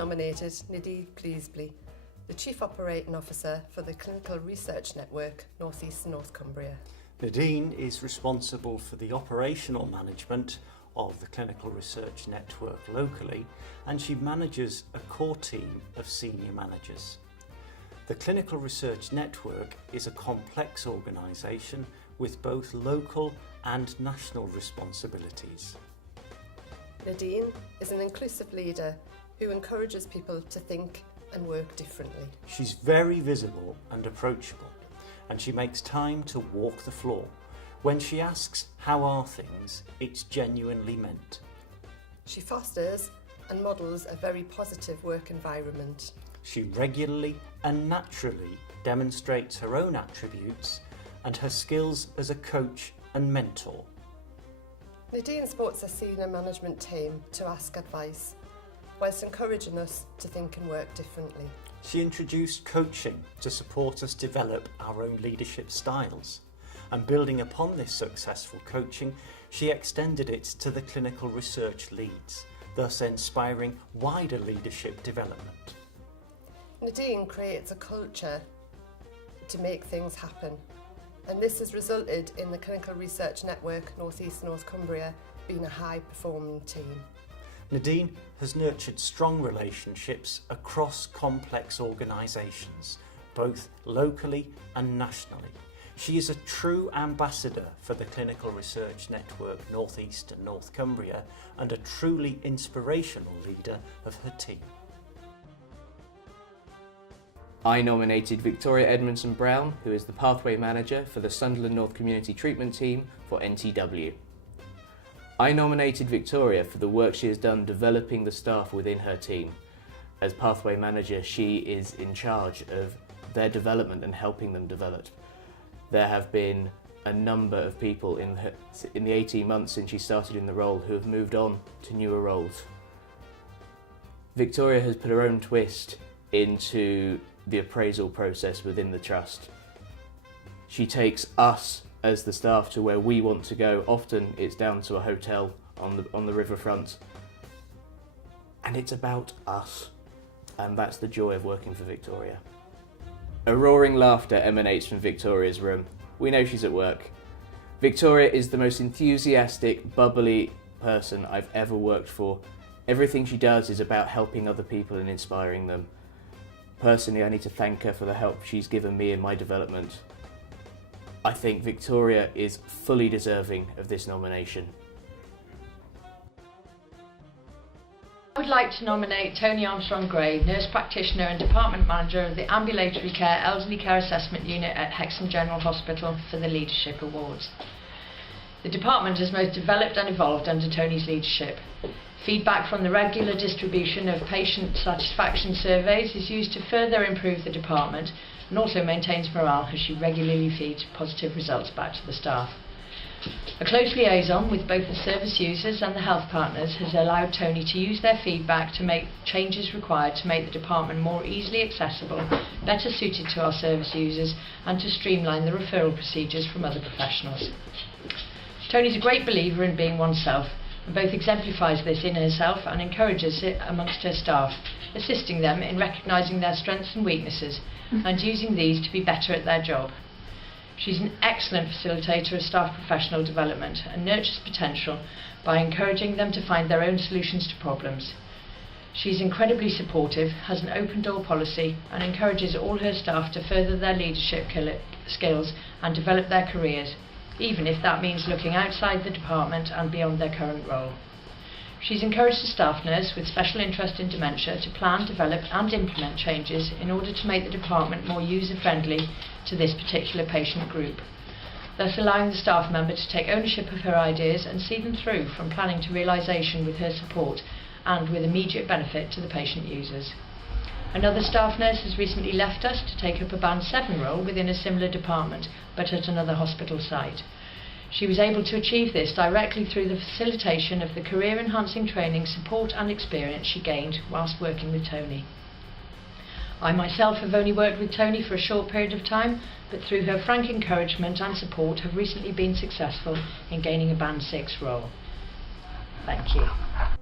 nominated Nadine Cleasby, the Chief Operating Officer for the Clinical Research Network, North East and North Cumbria. Nadine is responsible for the operational management of the Clinical Research Network locally, and she manages a core team of senior managers. The Clinical Research Network is a complex organisation with both local and national responsibilities. Nadine is an inclusive leader who encourages people to think and work differently. She's very visible and approachable, and she makes time to walk the floor. When she asks, "How are things?" it's genuinely meant. She fosters and models a very positive work environment. She regularly and naturally demonstrates her own attributes and her skills as a coach and mentor. Nadine supports a senior management team to ask advice, whilst encouraging us to think and work differently. She introduced coaching to support us develop our own leadership styles, and building upon this successful coaching, she extended it to the clinical research leads, thus inspiring wider leadership development. Nadine creates a culture to make things happen, and this has resulted in the Clinical Research Network North East and North Cumbria being a high-performing team. Nadine has nurtured strong relationships across complex organisations, both locally and nationally. She is a true ambassador for the Clinical Research Network North East and North Cumbria and a truly inspirational leader of her team. I nominated Victoria Edmondson-Brown, who is the Pathway Manager for the Sunderland North Community Treatment Team for NTW. I nominated Victoria for the work she has done developing the staff within her team. As Pathway Manager, she is in charge of their development and helping them develop. There have been a number of people in the 18 months since she started in the role who have moved on to newer roles. Victoria has put her own twist into the appraisal process within the trust. She takes us as the staff to where we want to go. Often it's down to a hotel on the riverfront, and it's about us, and that's the joy of working for Victoria. A roaring laughter emanates from Victoria's room. We know she's at work. Victoria is the most enthusiastic, bubbly person I've ever worked for. Everything she does is about helping other people and inspiring them. Personally, I need to thank her for the help she's given me in my development. I think Victoria is fully deserving of this nomination. I would like to nominate Tony Armstrong-Gray, Nurse Practitioner and Department Manager of the Ambulatory Care Elderly Care Assessment Unit at Hexham General Hospital for the Leadership Awards. The department has most developed and evolved under Tony's leadership. Feedback from the regular distribution of patient satisfaction surveys is used to further improve the department and also maintains morale as she regularly feeds positive results back to the staff. A close liaison with both the service users and the health partners has allowed Tony to use their feedback to make changes required to make the department more easily accessible, better suited to our service users, and to streamline the referral procedures from other professionals. Tony's a great believer in being oneself, and both exemplifies this in herself and encourages it amongst her staff, assisting them in recognising their strengths and weaknesses and using these to be better at their job. She's an excellent facilitator of staff professional development and nurtures potential by encouraging them to find their own solutions to problems. She's incredibly supportive, has an open door policy, and encourages all her staff to further their leadership skills and develop their careers, even if that means looking outside the department and beyond their current role. She's encouraged a staff nurse with special interest in dementia to plan, develop and implement changes in order to make the department more user-friendly to this particular patient group, thus allowing the staff member to take ownership of her ideas and see them through from planning to realisation with her support and with immediate benefit to the patient users. Another staff nurse has recently left us to take up a Band 7 role within a similar department, but at another hospital site. She was able to achieve this directly through the facilitation of the career-enhancing training, support and experience she gained whilst working with Tony. I myself have only worked with Tony for a short period of time, but through her frank encouragement and support have recently been successful in gaining a Band 6 role. Thank you.